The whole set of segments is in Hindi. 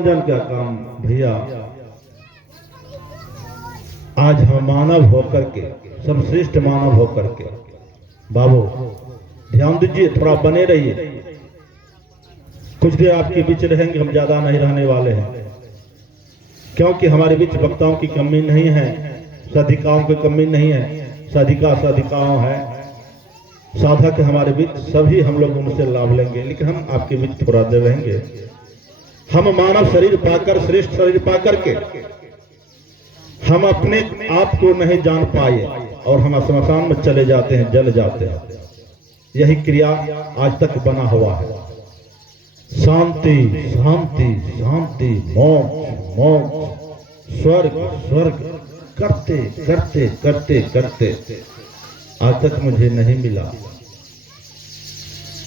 मनोरंजन का काम भैया। आज हम मानव होकर के, सर्वश्रेष्ठ मानव होकर के, बाबू ध्यान दीजिए, थोड़ा बने रहिए। कुछ देर आपके बीच रहेंगे, हम ज्यादा नहीं रहने वाले हैं, क्योंकि हमारे बीच वक्ताओं की कमी नहीं है, साधिकाओं की कमी नहीं है, साधिकाओं है, साधक हमारे बीच, सभी हम लोग उनसे लाभ लेंगे, लेकिन हम आपके बीच थोड़ा देर रहेंगे। हम मानव शरीर पाकर, श्रेष्ठ शरीर पाकर के हम अपने आप को नहीं जान पाए और हम श्मशान में चले जाते हैं, जल जाते हैं। यही क्रिया आज तक बना हुआ है। शांति शांति शांति, मोक्ष मोक्ष, स्वर्ग स्वर्ग करते करते करते करते आज तक मुझे नहीं मिला,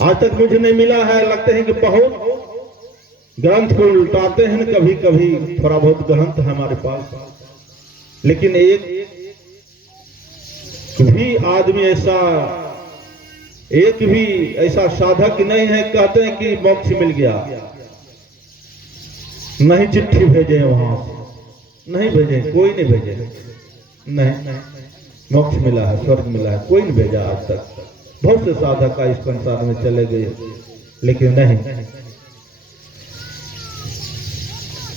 आज तक मुझे नहीं मिला है। लगते हैं कि बहुत ग्रंथ को उल्टाते हैं, कभी कभी थोड़ा बहुत ग्रंथ है हमारे पास, लेकिन एक भी आदमी ऐसा, एक भी ऐसा साधक नहीं है कहते हैं कि मोक्ष मिल गया। नहीं चिट्ठी भेजे वहां से, नहीं भेजे, कोई नहीं भेजे, नहीं मोक्ष मिला है, स्वर्ग मिला है, कोई नहीं भेजा आज तक। बहुत से साधक का इस संसार में चले गए, लेकिन नहीं।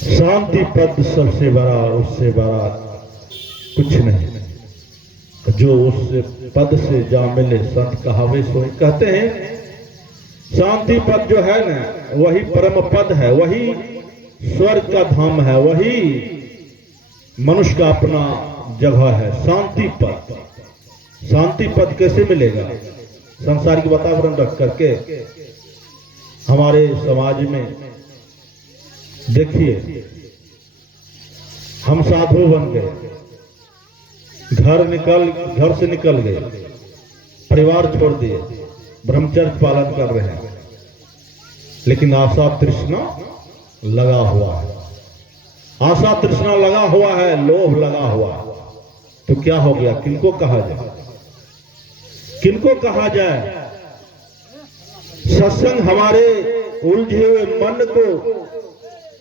शांति पद सबसे बड़ा, उससे बड़ा कुछ नहीं। जो उस पद से जा मिले, संत कहावे सोई। कहते हैं शांति पद जो है ना, वही परम पद है, वही स्वर्ग का धाम है, वही मनुष्य का अपना जगह है। शांति पद, शांति पद कैसे मिलेगा? संसारिक वातावरण रख करके हमारे समाज में देखिए, हम साधु बन गए, घर से निकल गए, परिवार छोड़ दिए, ब्रह्मचर्य पालन कर रहे हैं, लेकिन आशा तृष्णा लगा हुआ है, आशा तृष्णा लगा हुआ है, लोभ लगा हुआ है। तो क्या हो गया? किनको कहा जाए, किनको कहा जाए? सत्संग हमारे उलझे हुए मन को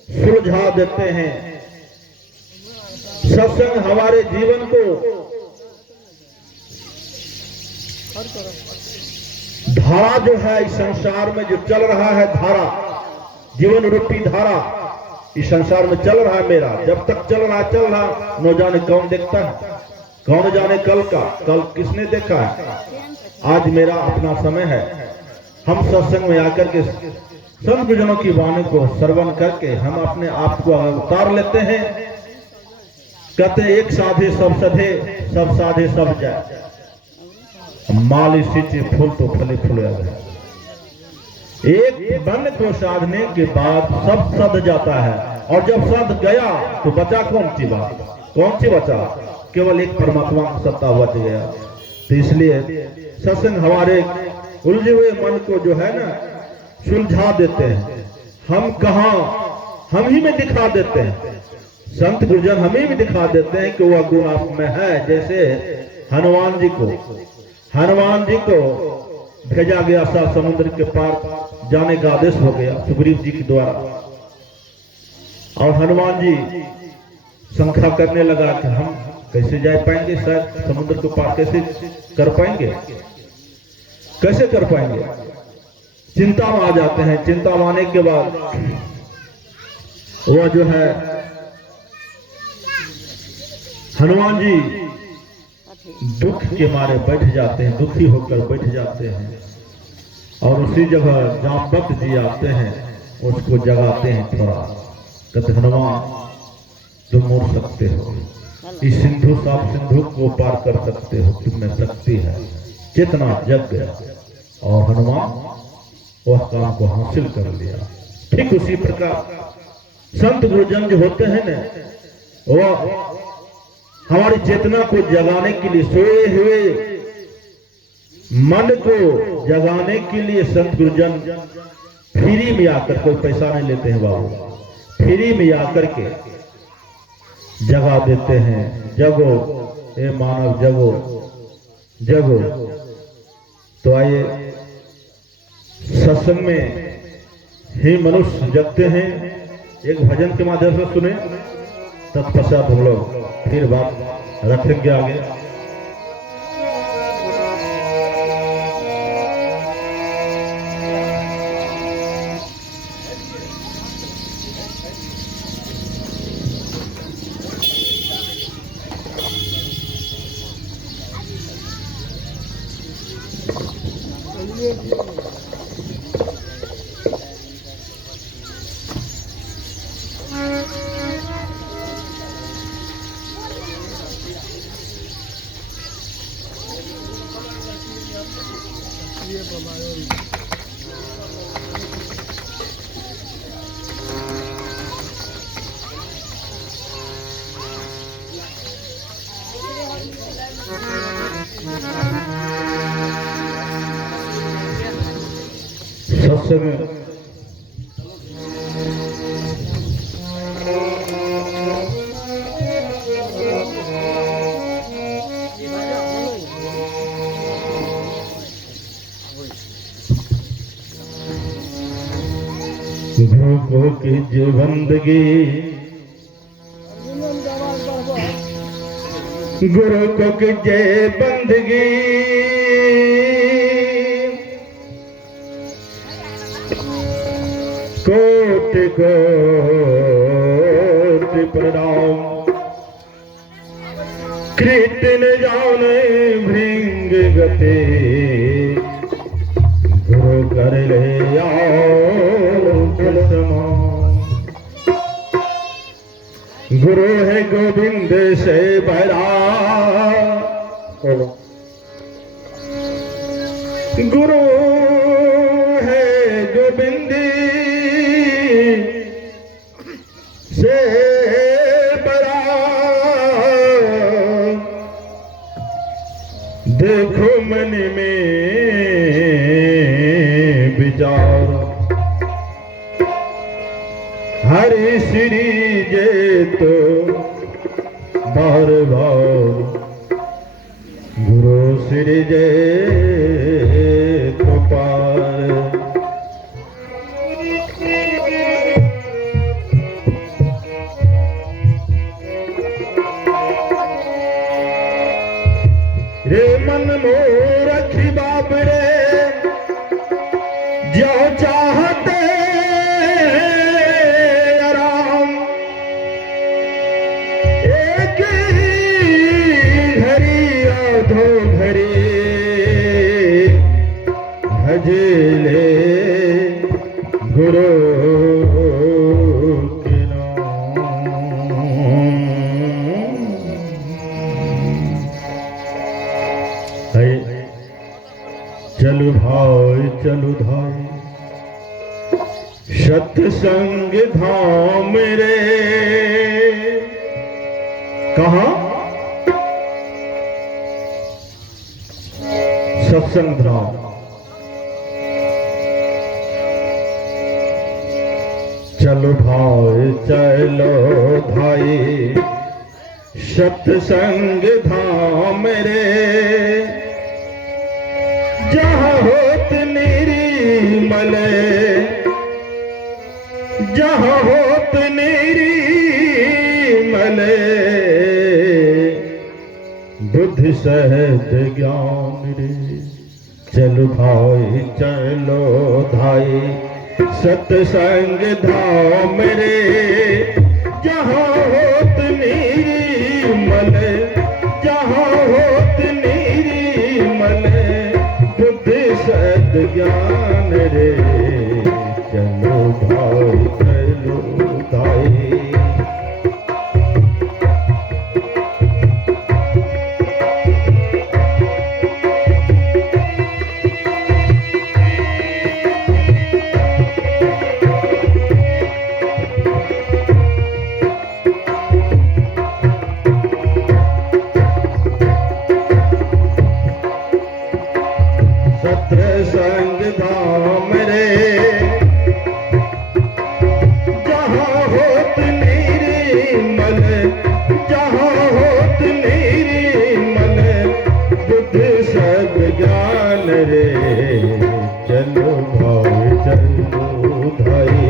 सुलझा देते हैं, सत्संग हमारे जीवन को, धारा जो है इस संसार में जो चल रहा है, धारा, जीवन रूपी धारा इस संसार में चल रहा है मेरा, जब तक चल रहा, न जाने कौन देखता है, कौन जाने कल का, कल किसने देखा है। आज मेरा अपना समय है, हम सत्संग में आकर के संत गुरुजनों की वाणी को श्रवण करके हम अपने आप को उतार लेते हैं। कहते एक साधे सब सधे, सब साधे सब जाए, माली सींचे फूल तो फले फूल गए। एक बन को साधने के बाद सब सद जाता है, और जब सद गया तो बचा कौन सी बात, कौन सी बचा? केवल एक परमात्मा की सत्ता बच गया। तो इसलिए सत्संग हमारे उलझे हुए मन को जो है ना सुलझा देते हैं। हम कहा, हम ही में दिखा देते हैं, संत गुरुजन हमें भी दिखा देते हैं कि वह गुण आप में है। जैसे हनुमान जी को भेजा गया था, समुद्र के पार जाने का आदेश हो गया सुग्रीव जी के द्वारा, और हनुमान जी शंका करने लगा कि हम कैसे जा पाएंगे, शायद समुद्र के पार कैसे कर पाएंगे, कैसे कर पाएंगे। चिंता में आ जाते हैं। चिंता में आने के बाद वह जो है हनुमान जी दुख के मारे बैठ जाते हैं, दुखी होकर बैठ जाते हैं, और उसी जगह जाम्बवत जी आते हैं, उसको जगाते हैं थोड़ा। कहते हनुमान तुम उड़ सकते हो, इस सिंधु साफ सिंधु को पार कर सकते हो, तुमने शक्ति है। चेतना जग गया और हनुमान वह काम को हासिल कर लिया। ठीक उसी प्रकार संत गुरुजन जो होते हैं ना, वह हमारी चेतना को जगाने के लिए, सोए हुए मन को जगाने के लिए संत गुरुजन फ्री में आकर, कोई पैसा नहीं लेते हैं बाबू, फ्री में आकर के जगा देते हैं। जगो ए मानव, जगो जगो। तो आइए सत्संग में ही मनुष्य जगते हैं, एक भजन के माध्यम से सुने, तत्पश्चात हम लोग फिर बात रखेंगे आगे। सत्संग भूखों की जो बंदगी, गुरु को की जय बंदगी, कोटि कोटि प्रणाम। कीर्तन जाने भृंग गते, गुरु कर ले गुरु है गोविंद से बड़ा, गुरु है गोविंद से बड़ा। देखो मन में विचार, हरि श्री जे तो बार बार, गुरु श्री जे तो पार। रे मन मोर रखी बाप रे, जो चाहते आराम, एक घड़ी आधो घड़ी भज ले गुरु के नाम। चलु भाई चलु धाम, सत्संग धाम रे। कहाँ? सत्संग धाम। चलो भाई चलो भाई, सत्संग धाम रे। जहाँ होत निर्मल, जहाँ होत निर्मल, बुद्धि सहज ज्ञान रे। चलो भाई चलो धाई, सत्संग धाम रे। जहाँ होत निर्मल, जहाँ होत निर्मल, बुद्धि सद ज्ञान रे। चलो भाई चलो भाई, सत्संग धाम रे। जहाँ होत निर्मल, जहाँ होत निर्मल, बुद्धि सद ज्ञान रे। चलो भाई चलो भाई,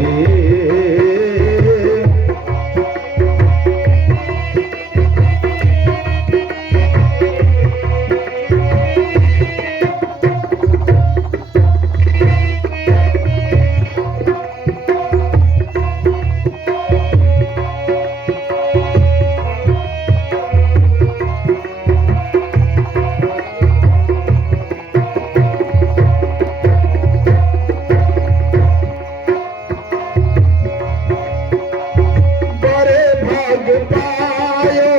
पायो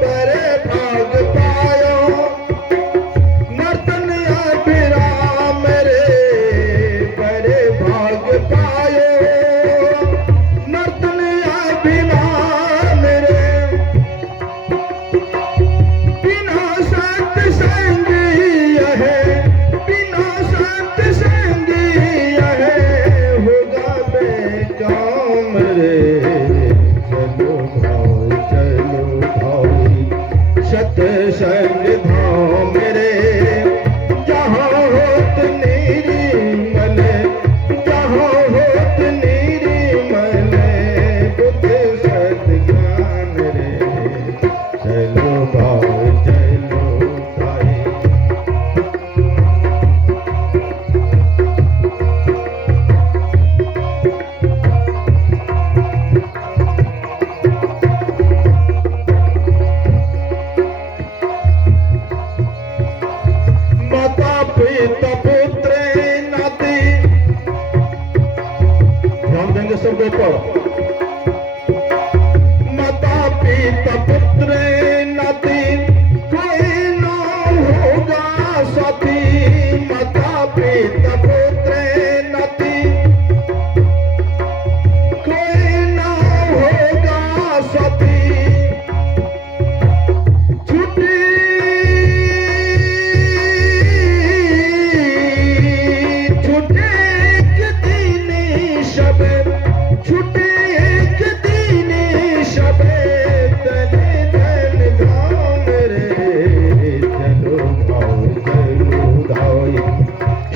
तेरे भाग पायो नर्तन अभिराम रे तेरे भाग पायो नर्तन अभिराम रे बिना सत्संगी है बिना सत्संगी है होगा बेकाम रे चलो भाई सत्संग धाम रे जहाँ होत निर्मल जहाँ होत निर्मल बुद्ध सत ज्ञान रे चलो भाई चलो भाई माता पिता पुत्र नाती ध्यान देंगे शब्दों पर माता पिता पुत्र नाती कोई ना होगा साथी माता पिता पुत्र नाती कोई ना होगा साथी छुट्टी छुट्टी एक दिन शब छुट्टी एक दिन शब तने धन धाम रे चलो धाई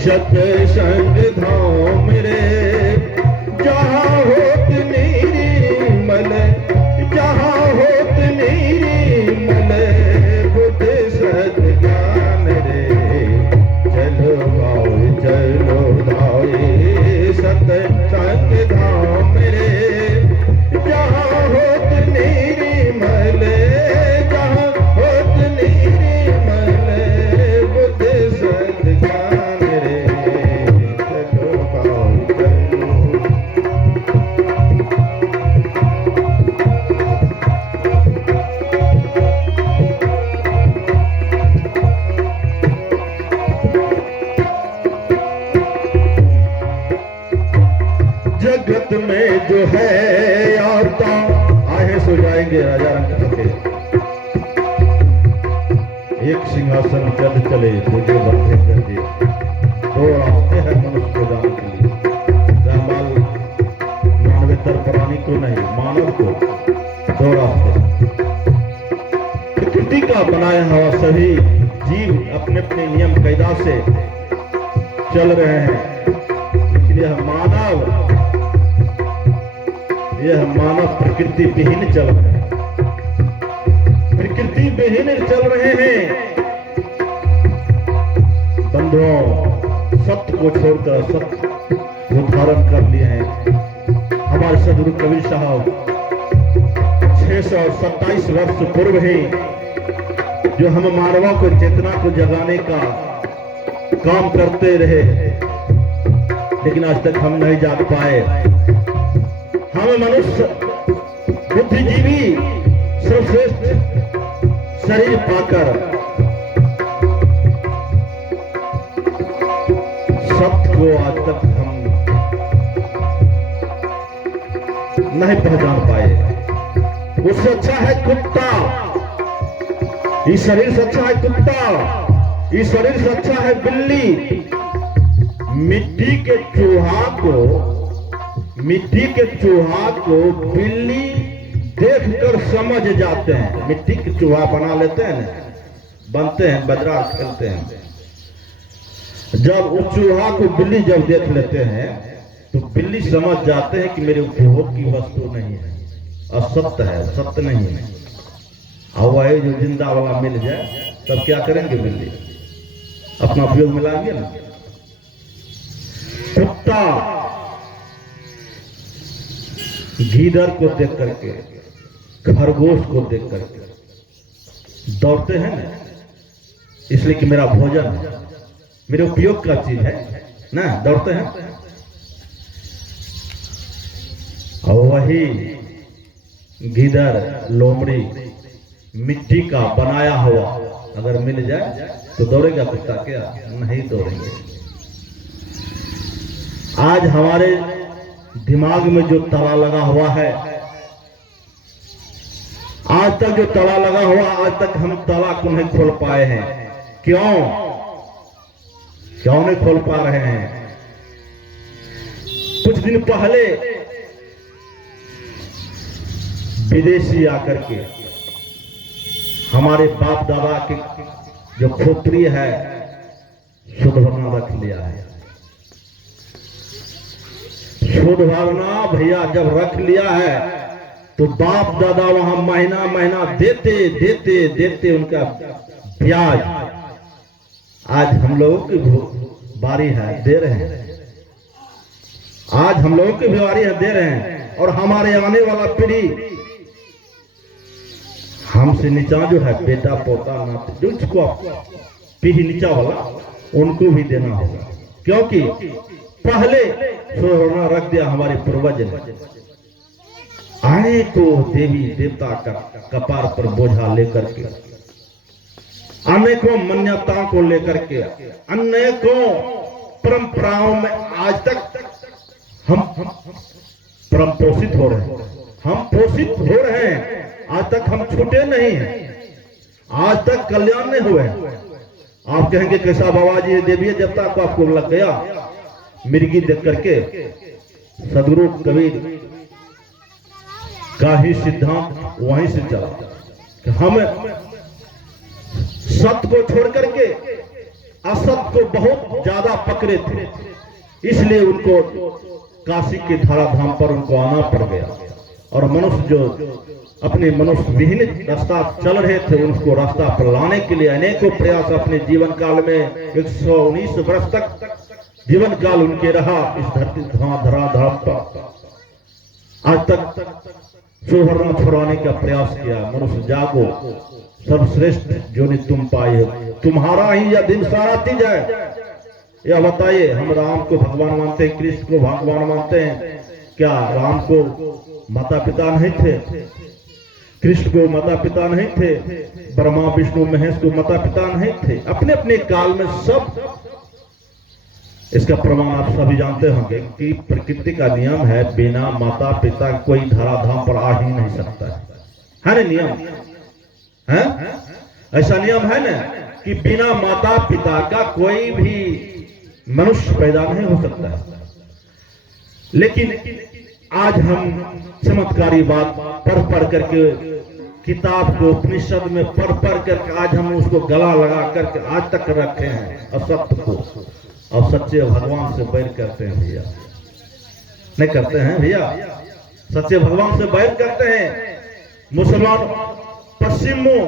सत्संग धाम रे जहाँ होत निर्मल जहाँ होत निर्मल बुद्ध सत ज्ञान रे चलो धाई सत्संग धाम रे जहाँ होत निर्मल जहाँ होत निर्मल बुद्ध सत ज्ञान रे चलो जगत में जो है आता आहे सो जाएंगे राजा रंग सके एक सिंहासन जद चले दूजे बंधे गंजे दो रास्ते हैं मनुष्य को जाने के लिए रामाल मानवेतर प्राणी को नहीं मानव को दो रास्ते प्रकृति का बनाया हुआ सभी जीव अपने अपने नियम कायदा से चल रहे हैं लेकिन यह मानव प्रकृति विहीन चल रहे हैं प्रकृति विहीन चल रहे हैं बंधुओं सत्य को छोड़कर सत्य को धारण कर लिए हैं हमारे सदगुरु कबीर साहब 627 वर्ष पूर्व ही जो हम मानवों को चेतना को जगाने का काम करते रहे लेकिन आज तक हम नहीं जाग पाए हम मनुष्य बुद्धिजीवी सर्वश्रेष्ठ शरीर पाकर सत्य को आज तक हम नहीं पहचान पाए उससे अच्छा है कुत्ता इस शरीर से अच्छा है कुत्ता इस शरीर से अच्छा है बिल्ली मिट्टी के चूहा को बिल्ली देखकर समझ जाते हैं मिट्टी के चूहा बना लेते हैं ना बनते हैं बजरा खेलते हैं जब उस चूहा को बिल्ली जब देख लेते हैं तो बिल्ली समझ जाते हैं कि मेरे उपभोग की वस्तु नहीं है असत्य है सत्य नहीं है हवा है जो जिंदा वाला मिल जाए तब क्या करेंगे बिल्ली अपना उपयोग में लाएंगे ना कुत्ता गीदड़ को देख करके खरगोश को देख करके दौड़ते हैं ना इसलिए कि मेरा भोजन है मेरे उपयोग का चीज है ना दौड़ते हैं वही गीदड़ लोमड़ी मिट्टी का बनाया हुआ अगर मिल जाए तो दौड़ेगा कुत्ता क्या? नहीं दौड़ेंगे। आज हमारे दिमाग में जो ताला लगा हुआ है, आज तक जो ताला लगा हुआ, आज तक हम ताला को नहीं खोल पाए हैं। क्यों नहीं खोल पा रहे हैं? कुछ दिन पहले विदेशी आकर के हमारे बाप दादा के जो खोपड़ी है शुद्ध भावना रख लिया है। शुद्ध भावना भैया जब रख लिया है तो बाप दादा वहां महीना महीना देते देते देते उनका ब्याज आज हम लोगों की बारी है, दे रहे हैं। आज हम लोगों की बारी है, दे रहे हैं। और हमारे आने वाला पीढ़ी हमसे नीचा जो है, बेटा पोता नाते जो जिसको पीढ़ी नीचा वाला, उनको भी देना होगा। क्योंकि पहले सोना रख दिया हमारे पूर्वज ने। अनेकों देवी देवता का कपार पर बोझा लेकर के, अनेकों मान्यताओं को लेकर के, अनेकों परंपराओं में आज तक हम परम पोषित हो रहे हैं, हम पोषित हो रहे हैं। आज तक हम छूटे नहीं हैं, आज तक कल्याण नहीं हुए। आप कहेंगे कैसा बाबा जी देवी देवता को आपको लग गया? मिर्गी देख करके सदगुरु कबीर का ही सिद्धांत वहीं से चला कि हम सत्य को छोड़ करके असत को बहुत ज्यादा पकड़े थे, इसलिए उनको काशी के धराधाम पर उनको आना पड़ गया। और मनुष्य जो अपने मनुष्य विहीन रास्ता चल रहे थे, उनको रास्ता पर लाने के लिए अनेकों प्रयास अपने जीवन काल में 119 वर्ष तक जीवन काल उनके रहा इस धरती धराधाम पर। आज तक सुवर्ण छुड़ाने का प्रयास किया। मनुष्य जागो, सर्वश्रेष्ठ जो ने तुम पाए हो, तुम्हारा ही यह दिन सारा तीज है। यह बताइए, हम राम को भगवान मानते हैं, कृष्ण को भगवान मानते हैं। क्या राम को माता पिता नहीं थे? कृष्ण को माता पिता नहीं थे? ब्रह्मा विष्णु महेश को माता पिता नहीं थे? अपने अपने काल में सब। इसका प्रमाण आप सभी जानते होंगे कि प्रकृति का नियम है, बिना माता पिता कोई धराधाम पर आ ही नहीं सकता है ना? नियम है, ऐसा नियम है ना कि बिना माता पिता का कोई भी मनुष्य पैदा नहीं हो सकता है। लेकिन आज हम चमत्कारी बात पढ़ करके, किताब को उपनिषद में पढ़ करके आज हम उसको गला लगा करके आज तक रखे हैं असत्य को, और सच्चे भगवान से बैर करते हैं भैया। नहीं करते हैं भैया? सच्चे भगवान से बैर करते हैं। मुसलमान पश्चिमों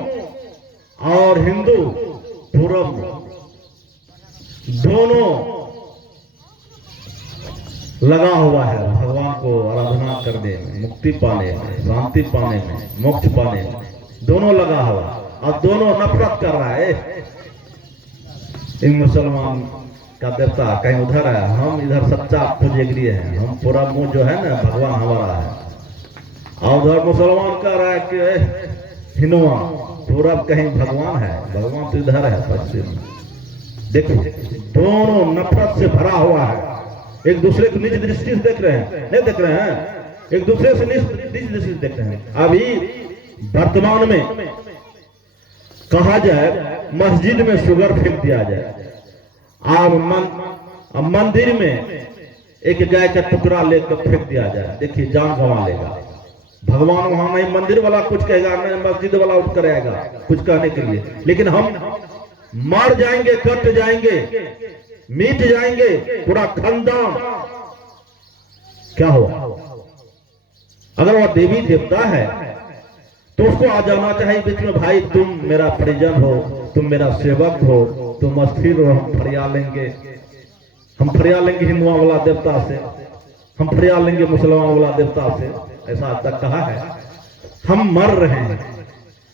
और हिंदू पूर्व दोनों लगा हुआ है भगवान को आराधना करने में, मुक्ति पाने में, शांति पाने में, मोक्ष पाने में, दोनों लगा हुआ। और दोनों नफरत कर रहा है। इन मुसलमान का देवता कहीं उधर है, हम इधर सच्चा पूजगरी है, हम पूरा मुंह जो है ना भगवान हमारा है। और उधर मुसलमान कह रहा है कि हिंदुआ पूरा कहीं भगवान है, भगवान तो इधर है पश्चिम। देखो, दोनों नफरत से भरा हुआ है, एक दूसरे को निज दृष्टि से देख रहे हैं, नहीं देख रहे हैं, एक दूसरे से निज दृष्टि से देख रहे हैं। अभी वर्तमान में कहा जाए मस्जिद में शुगर फेंक दिया जाए, आप मंदिर में एक गाय का टुकड़ा लेकर फेंक दिया जाए, देखिए जान गंवा लेगा। भगवान वहां नहीं, मंदिर वाला कुछ कहेगा नहीं, मस्जिद वाला उठ करेगा कुछ कहने के लिए। लेकिन हम मर जाएंगे, कट जाएंगे, मिट जाएंगे, पूरा खानदान। क्या हुआ? अगर वह देवी देवता है तो उसको आ जाना चाहिए बीच में, भाई तुम मेरा परिजन हो, तुम मेरा सेवक हो, तुम अस्थिर हो, हम फरिया लेंगे, हम फरिया लेंगे हिंदुओं वाला देवता से, हम फरिया लेंगे मुसलमान वाला देवता से। ऐसा आज तक कहा है। हम मर रहे हैं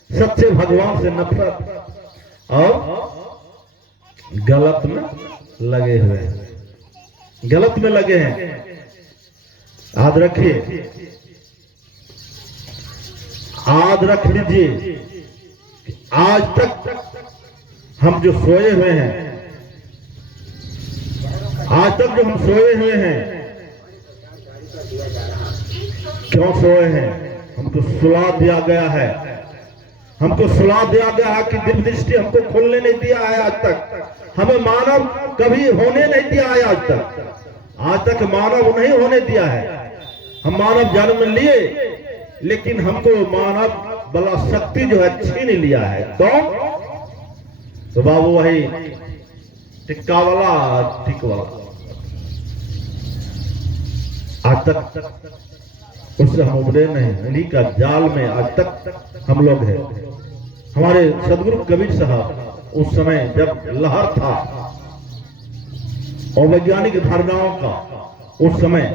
सच्चे भगवान से नफरत और गलत में लगे हुए हैं, गलत में लगे हैं। याद रखिए, याद रख लीजिए कि आज तक हम जो सोए हुए हैं, आज तक जो हम सोए हुए हैं, क्यों सोए हैं? हमको सुला दिया गया है, हमको सुला दिया गया है कि दिव्य दृष्टि हमको खोलने नहीं दिया है। आज तक हमें मानव कभी होने नहीं दिया है। आज तक मानव नहीं होने दिया है। हम मानव जन्म लिए, लेकिन हमको मानव बला शक्ति जो है छीन लिया है। कौन? तो बाबू वही टिक्का वाला, टिक वाला। आज तक उससे हम उभरे नहीं, इन्हीं का जाल में आज तक हम लोग हैं। हमारे सदगुरु कबीर साहब उस समय जब लहर था और वैज्ञानिक धारणाओं का, उस समय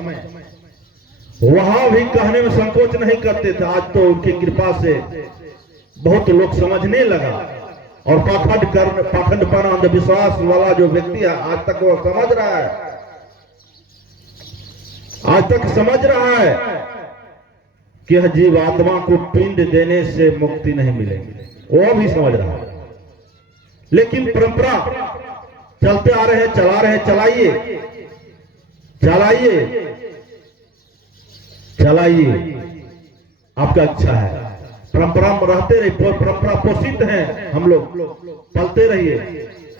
वहां भी कहने में संकोच नहीं करते थे। आज तो उनकी कृपा से बहुत लोग समझने लगा, और पाखंडपना, अंधविश्वास वाला जो व्यक्ति है आज तक वो समझ रहा है, आज तक समझ रहा है कि यह जीवात्मा को पिंड देने से मुक्ति नहीं मिलेगी, वो भी समझ रहा है। लेकिन परंपरा चलते आ रहे हैं, चला रहे हैं, चलाइए चलाइए चलाइए, आपका अच्छा है। परंपरा में रहते रहिए, परंपरा पोषित हैं हम लोग, पलते रहिए।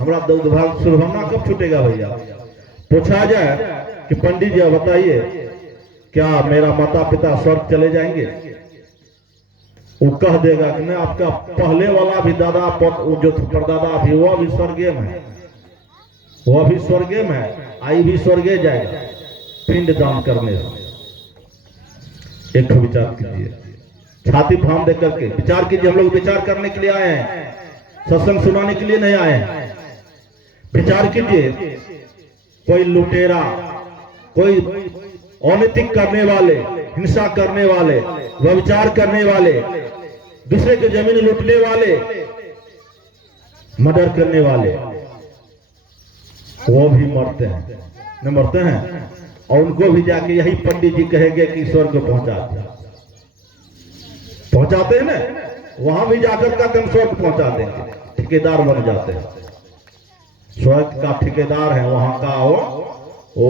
हमारा दुर्भावना कब छूटेगा भैया? पूछा जाए कि पंडित जी बताइए, क्या मेरा माता पिता स्वर्ग चले जाएंगे? वो कह देगा कि नहीं, आपका पहले वाला भी दादा जो परदादा भी वो भी स्वर्गीय में है, वो भी स्वर्गीय में है, आई भी स्वर्गीय जाएगा पिंड दान करने से। एक विचार कीजिए, छाती फाम दे करके विचार कीजिए। हम लोग विचार करने के लिए आए हैं, सत्संग सुनाने के लिए नहीं आए हैं। विचार कीजिए, कोई लुटेरा, कोई अनैतिक करने वाले, हिंसा करने वाले, व्यभिचार करने वाले, दूसरे की जमीन लूटने वाले, मर्डर करने वाले, वो भी मरते हैं, न मरते हैं। और उनको भी जाके यही पंडित जी कहेंगे कि स्वर्ग को पहुंचाते हैं ना, वहां भी जाकर का हम स्वर्ग पहुंचा देंगे, ठेकेदार बन जाते हैं। स्वर्ग का ठेकेदार है वहां का वो